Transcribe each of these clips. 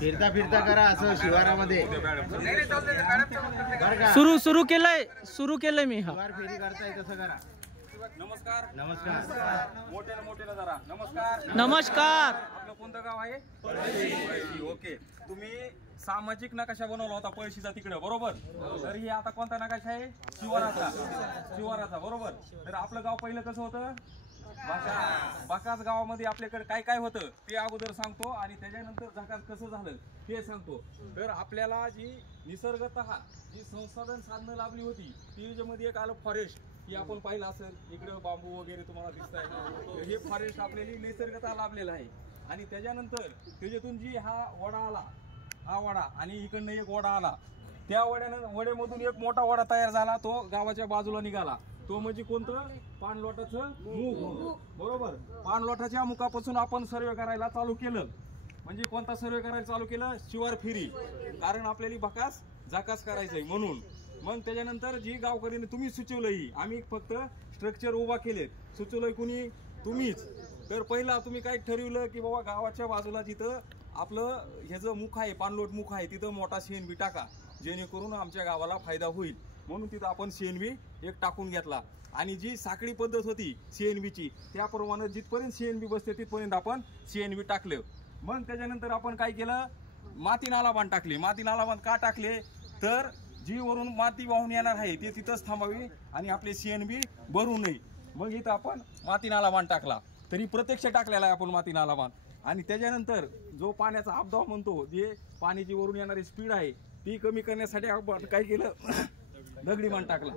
फिरता फिरता करा असं शिवारामध्ये. सुरू केलंय मी. हा शिवार फेरी करताय तसं करा. नमस्कार. नमस्कार. मोठ्याला जरा नमस्कार. नमस्कार. आपलं कोणतं गाव आहे? पळशी. ओके. तुम्ही सामाजिक नकाशा बनवला होता पळशीचा तिकडे, बरोबर? तर हे आता कोणता नकाशा आहे? शिवाराचा बरोबर. तर आपलं गाव पहिलं कसं होतं? बाकास गावामध्ये आपल्याकडे काय काय होतं ते अगोदर सांगतो आणि त्याच्यानंतर झाकास कसं झालं ते सांगतो. तर आपल्याला जी निसर्गतः जी संसाधन साधनं लाभली होती त्याच्यामध्ये एक आलं फॉरेस्ट. ही आपण पाहिलं असेल, इकडे बांबू वगैरे तुम्हाला दिसत आहे. हे फॉरेस्ट आपल्याला निसर्गतः लाभलेलं आहे. आणि त्याच्यानंतर त्याच्यातून जी हा वडा आणि इकडनं एक वडा आला, त्या वड्यामधून एक मोठा वडा तयार झाला, तो गावाच्या बाजूला निघाला. तो म्हणजे कोणतं? पाणलोटाचं मुख, बरोबर. पाणलोटाच्या मुखापासून आपण सर्वे करायला चालू केलं. म्हणजे कोणता सर्वे करायला चालू केलं? शिवार फेरी. कारण आपल्याला बकास जाकास करायचंय म्हणून. मग त्याच्यानंतर जी गावकऱ्यांनी तुम्ही सुचवलं, ही आम्ही फक्त स्ट्रक्चर उभा केले. सुचवलंय कुणी? तुम्हीच. तर पहिला तुम्ही काय ठरवलं की बाबा गावाच्या बाजूला जिथं आपलं ह्याचं मुख आहे, पाणलोट मुख आहे, तिथं मोठा शेणबी टाका, जेणेकरून आमच्या गावाला फायदा होईल. म्हणून तिथं आपण शेणबी एक टाकून घेतला. आणि जी साखळी पद्धत होती सीएनबीची, त्याप्रमाणे जिथपर्यंत सीएनबी बसते तिथपर्यंत आपण सीएनबी टाकलं. मग त्याच्यानंतर आपण काय केलं? माती नाला बांध टाकले. माती नाला बांध का टाकले? तर जी वरून माती वाहून येणार आहे ते तिथंच थांबावी आणि आपले सीएनबी भरू नये. मग इथं आपण माती नाला बांध टाकला. तरी प्रत्यक्ष टाकलेला आहे आपण माती नाला बांध. आणि त्याच्यानंतर जो पाण्याचा अपदाव म्हणतो, जे पाण्याची वरून येणारी स्पीड आहे ती कमी करण्यासाठी आपण काय केलं? दगडी बांध टाकला.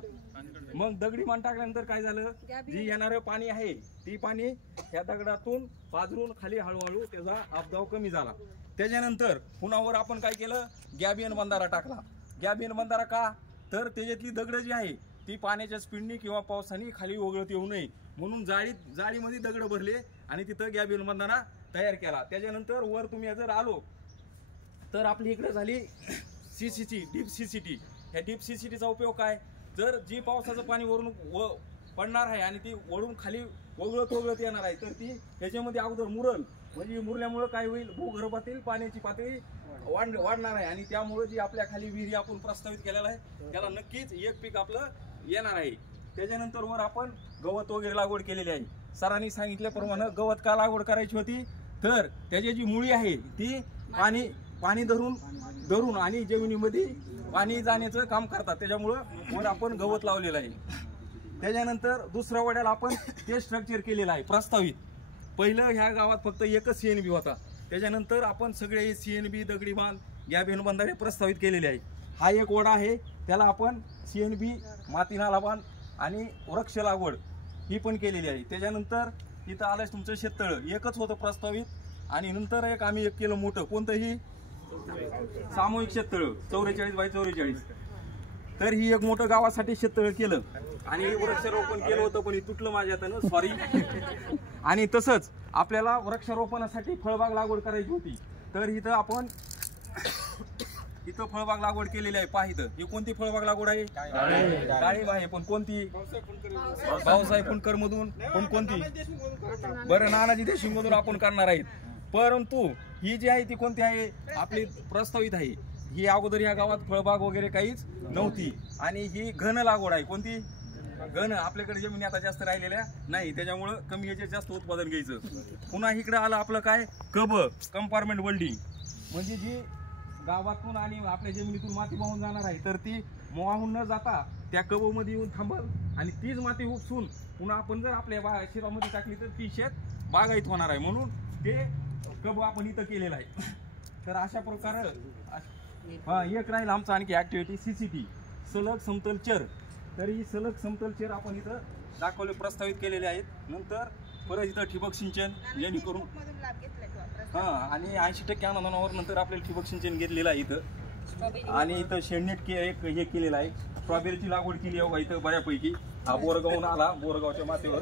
मग दगडी बांध टाकल्यानंतर काय झालं? जी येणारं पाणी आहे ती पाणी या दगडातून पाझरून खाली हळूहळू त्याचा अपदाव कमी झाला. त्याच्यानंतर पुन्हा आपण काय केलं? गॅबियन बंधारा टाकला. गॅबियन बंधारा का? तर त्याच्यातली दगड जी आहे ती पाण्याच्या स्पीडनी किंवा पावसाने खाली ओघळत येऊ नये म्हणून जाळीमध्ये दगड भरले आणि तिथं गॅबियन बंधारा तयार केला. त्याच्यानंतर वर तुम्ही जर आलो तर आपली इकडे झाली सीसीटी, डीप सीसीटी. ह्या डीप सीसीटीचा उपयोग काय? जर जी पावसाचं पाणी वरून पडणार आहे आणि ती वरून खाली ओघळत येणार आहे, तर ती त्याच्यामध्ये अगोदर मुरल. म्हणजे मुरल्यामुळे काय होईल? भूगर्भातील पाण्याची पातळी वाढणार आहे आणि त्यामुळे जी आपल्या खाली विहिरी आपण प्रस्तावित केलेला आहे त्याला नक्कीच एक पीक आपलं येणार आहे. त्याच्यानंतर वर आपण गवत वगैरे लागवड केलेली आहे. सरांनी सांगितल्याप्रमाणे गवत का लागवड करायची होती? तर त्याची जी मुळी आहे ती पाणी धरून आणि जमिनीमध्ये पाणी जाण्याचं काम करतात. त्याच्यामुळं वर आपण गवत लावलेलं आहे. त्याच्यानंतर दुसऱ्या वड्याला आपण ते स्ट्रक्चर केलेलं आहे प्रस्तावित. पहिलं ह्या गावात फक्त एकच सीएनबी होता. त्याच्यानंतर आपण सगळे सीएनबी, दगडी बांध, गॅबियन बंधारे प्रस्तावित केलेले आहे. हा एक वडा आहे, त्याला आपण सीएनबी, माती नाला बांध आणि वृक्ष लागवड ही पण केलेली आहे. त्याच्यानंतर इथं आलंच तुमचं शेततळ एकच होतं प्रस्तावित आणि नंतर आम्ही एक केलं मोठं. कोणतंही सामूहिक शेततळ 44 बाय 44. तर ही एक मोठं गावासाठी शेततळ केलं आणि वृक्षारोपण केलं होतं, पण तुटलं माझ्या हातानं, सॉरी. आणि तसंच आपल्याला वृक्षारोपणासाठी फळबाग लागवड करायची होती. तर इथं आपण फळबाग लागवड केलेली आहे. पाहिलं ही कोणती फळबाग लागवड आहे? डाळिंब आहे. पण कोणती? भाऊसाहेब फुंडकर मधून. पण कोणती? बरं, नानाजी देशमुख मधून आपण करणार आहेत. परंतु ही जी आहे ती कोणती आहे? आपली प्रस्तावित आहे. ही अगोदर या गावात फळबाग वगैरे काहीच नव्हती आणि ही घन लागवड आहे. कोणती? घन. आपल्याकडे जमिनी आता जास्त राहिलेल्या नाही, त्याच्यामुळं कमी याच्यात जास्त उत्पादन घ्यायचं. पुन्हा इकडे आलं आपलं काय? Compartment welding. म्हणजे जी गावातून आणि आपल्या जमिनीतून माती वाहून जाणार आहे तर ती वाहून न जाता त्या कबमध्ये येऊन थांबल आणि तीच माती उपसून पुन्हा आपण जर आपल्या शेतामध्ये टाकली तर ती शेत बागायत होणार आहे. म्हणून ते कब आपण इथं केलेलं आहे. तर अशा प्रकारे एक राहील आमचा आणखी ऍक्टिव्हिटी सीसीटी, सलग समतल चर. तर ही सलग समतल चर आपण इथं दाखवले, प्रस्तावित केलेले आहेत. नंतर परत इथं ठिबक सिंचन जेणेकरून आणि 80% अनुदानावर नंतर आपल्याला ठिबक सिंचन घेतलेलं आहे इथं. आणि इथं शेडनेट एक हे केलेलं आहे. स्ट्रॉबेरीची लागवड केली आहे इथं बऱ्यापैकी. हा बोरगावून आला, बोरगावच्या मातेवर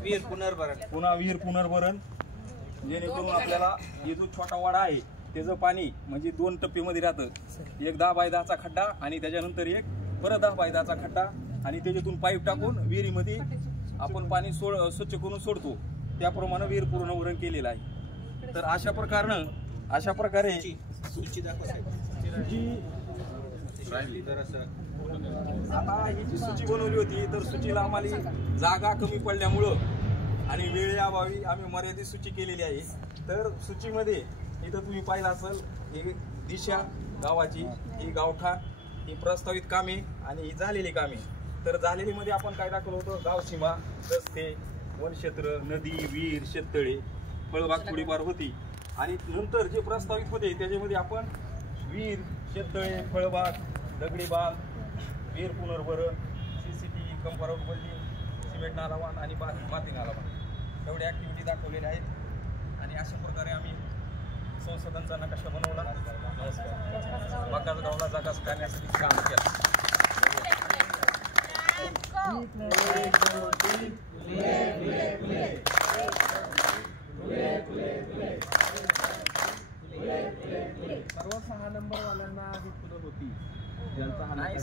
विहीर पुनर्भरण जेणेकरून आपल्याला हे जो छोटा वाडा आहे त्याचं पाणी म्हणजे 2 टप्प्यामध्ये राहतं. एक 10 बाय 10चा खड्डा आणि त्याच्यानंतर एक परत 10 बाय 10चा खड्डा आणि त्याच्यातून पाईप टाकून विहिरीमध्ये आपण पाणी स्वच्छ करून सोडतो. त्याप्रमाणे विहीर पूर्ण भरण केलेलं आहे. तर अशा प्रकारे आता ही जी सूची बनवली होती तर सूचीला आम्हाला जागा कमी पडल्यामुळं आणि वेळेअभावी आम्ही मर्यादित सूची केलेली आहे. तर सूचीमध्ये इथं तुम्ही पाहिलं असेल ही दिशा गावाची, ही गावठाण, ही प्रस्तावित कामे आणि ही झालेली कामे. तर झालेली मध्ये आपण काय दाखवलं होतं, गावसीमा, रस्ते, वनक्षेत्र, नदी, विहीर, शेततळे, फळबाग थोडीफार होती. आणि नंतर जे प्रस्तावित होते त्याच्यामध्ये आपण विहीर, शेततळे, फळबाग, दगडी बांध, विहीर पुनर्भरण, CCTV, कंपाऊंड बिल्डिंग, सिमेंट नालाबांध आणि माती नालाबांध एवढ्या ॲक्टिव्हिटी दाखवलेल्या आहेत. आणि अशा प्रकारे आम्ही संशोधनचा नकाशा बनवला. नमस्कार. बाकास गावला जागा करण्यासाठी काम केलं. सर्व 6 नंबर वाल्यांना आधी फुलं होती, ज्यांचा हा नाही